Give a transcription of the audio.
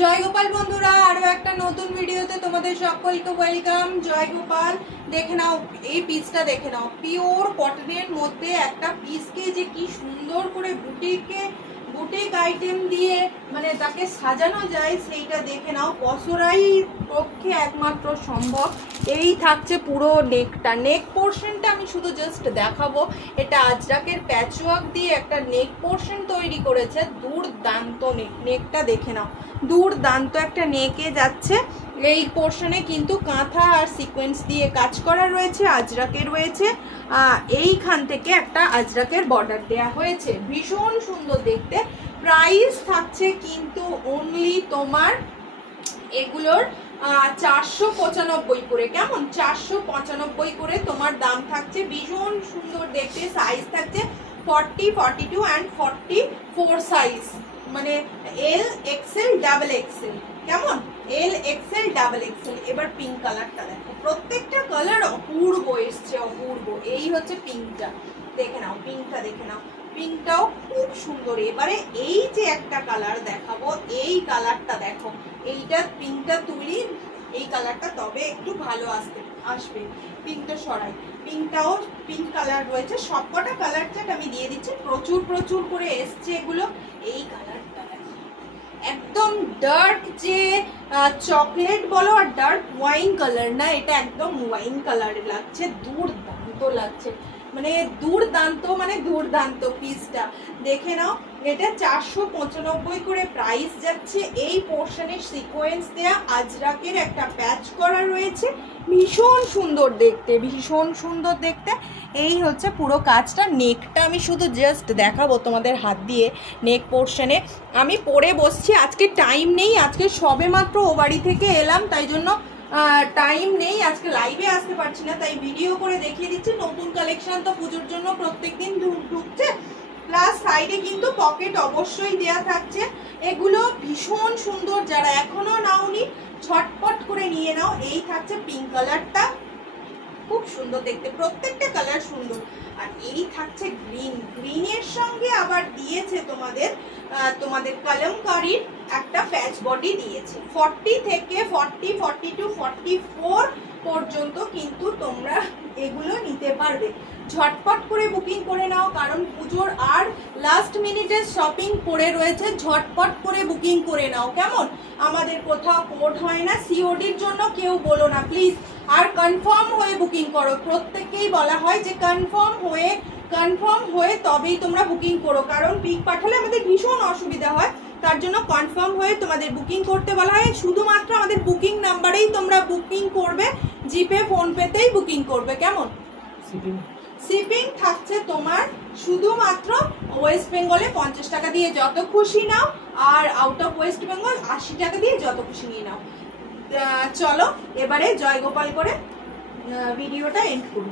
জয় গোপাল বন্ধুরা, আরো একটা নতুন ভিডিওতে তোমাদের সকলকে ওয়েলকাম। জয় গোপাল। দেখে নাও এই পিসটা, দেখে নাও পিওর কটনের মধ্যে একটা পিসকে যে কি সুন্দর করে বুটিক আইটেম দিয়ে মানে তাকে সাজানো যায় সেইটা দেখে নাও। পসরাই পক্ষে একমাত্র সম্ভব। এই থাকছে পুরো নেকটা, নেক পোর্শনটা আমি শুধু জাস্ট দেখাবো। এটা আজরাকের প্যাচওয়ার্ক দিয়ে একটা নেক পোর্শন তৈরি করেছে, দুর্দান্ত নেকটা দেখে নাও, দুর্দান্ত একটা নেকে যাচ্ছে। এই পোর্শনে কিন্তু কাঁথা আর সিকোয়েন্স দিয়ে কাজ করা রয়েছে, আজরাকের রয়েছে। এইখান থেকে একটা আজরাকের বর্ডার দেয়া হয়েছে, ভীষণ সুন্দর দেখতে। প্রাইস থাকছে কিন্তু অনলি তোমার এগুলোর 495 করে। কেমন? 495 করে তোমার দাম থাকছে। ভীষণ সুন্দর দেখতে। সাইজ থাকছে 40, 42 অ্যান্ড 44 সাইজ, মানে এল এক্সেল ডাবল এক্সেল। কেমন? L XL double XL. এবার পিঙ্ক কালারটা দেখো, প্রত্যেকটা কালার অপূর্ব এসছে, অপূর্ব। এই হচ্ছে পিঙ্কটা, দেখে নাও পিঙ্কটা, দেখে নাও পিঙ্কটাও খুব সুন্দর। এবারে এই যে একটা কালার দেখাবো, এই কালারটা দেখো, এইটা পিঙ্কটা তুলি, এই কালারটা তবে একটু ভালো আসবে। পিঙ্কটা সরাই, পিঙ্কটাও পিঙ্ক কালার রয়েছে। সবকটা কালার চার্ট আমি দিয়ে দিচ্ছি, প্রচুর প্রচুর করে এসছে এগুলো। এই কালারটা একদম ডার্ক, যে চকলেট বলো আর ডার্ক ওয়াইন কালার না, এটা একদম ওয়াইন কালার লাগছে, দুর্দান্ত লাগছে, মানে দুর্দান্ত, মানে দুর্দান্ত। পিসটা দেখে নাও, এটা 495 করে প্রাইস যাচ্ছে। এই পোর্শনের সিকোয়েন্স দেয়া আজরাকের একটা প্যাচ করা রয়েছে, ভীষণ সুন্দর দেখতে, ভীষণ সুন্দর দেখতে। এই হচ্ছে পুরো কাজটা। নেকটা আমি শুধু জাস্ট দেখাবো তোমাদের হাত দিয়ে। নেক পোর্শনে আমি পরে বসছি, আজকে টাইম নেই, আজকে সবে মাত্র ও বাড়ি থেকে এলাম, তাই জন্য টাইম নেই, আজকে লাইভে আসতে পারছি না, তাই ভিডিও করে দেখিয়ে দিচ্ছি। নতুন কালেকশন তো পুজোর জন্য প্রত্যেকদিন ঢুকছে, প্লাস সাইডে কিন্তু পকেট অবশ্যই দেয়া থাকছে। এগুলো ভীষণ সুন্দর, যারা এখনো নাওনি ঝটপট করে নিয়ে নাও। এই থাকছে পিঙ্ক কালারটা, খুব সুন্দর দেখতে, প্রত্যেকটা কালার সুন্দর। আর এই থাকছে গ্রিন, গ্রিনের সঙ্গে আবার দিয়েছে তোমাদের কলমকারীর একটা প্যাচ বডি দিয়েছে। 40 থেকে 40, 42, 44 পর্যন্ত কিন্তু তোমরা এগুলো নিতে পারবে। ঝটপট করে বুকিং করে নাও, কারণ পুজোর আর লাস্ট মিনিটের শপিং পড়ে রয়েছে। ঝটপট করে বুকিং করে নাও, কেমন? আমাদের কোথাও কোড হয় না, সিওডির জন্য কেউ বলো না প্লিজ। আর কনফার্ম হয়ে বুকিং করো, প্রত্যেককেই বলা হয় যে কনফার্ম হয়ে তবেই তোমরা বুকিং করো, কারণ পিক পাঠালে আমাদের ভীষণ অসুবিধা হয়। তার জন্য কনফার্ম হয়ে তোমাদের বুকিং করতে বলা হয়। শুধুমাত্র আমাদের বুকিং নাম্বারেই তোমরা বুকিং করবে, জিপে ফোনপেতেই বুকিং করবে। কেমন? শিপিং থাকছে তোমার শুধুমাত্র ওয়েস্ট বেঙ্গলে 50 টাকা দিয়ে যত খুশি নাও, আর আউট অফ ওয়েস্ট বেঙ্গল 80 টাকা দিয়ে যত খুশি নিয়ে নাও। চলো এবারে জয় গোপাল করে ভিডিওটা এন্ড করি।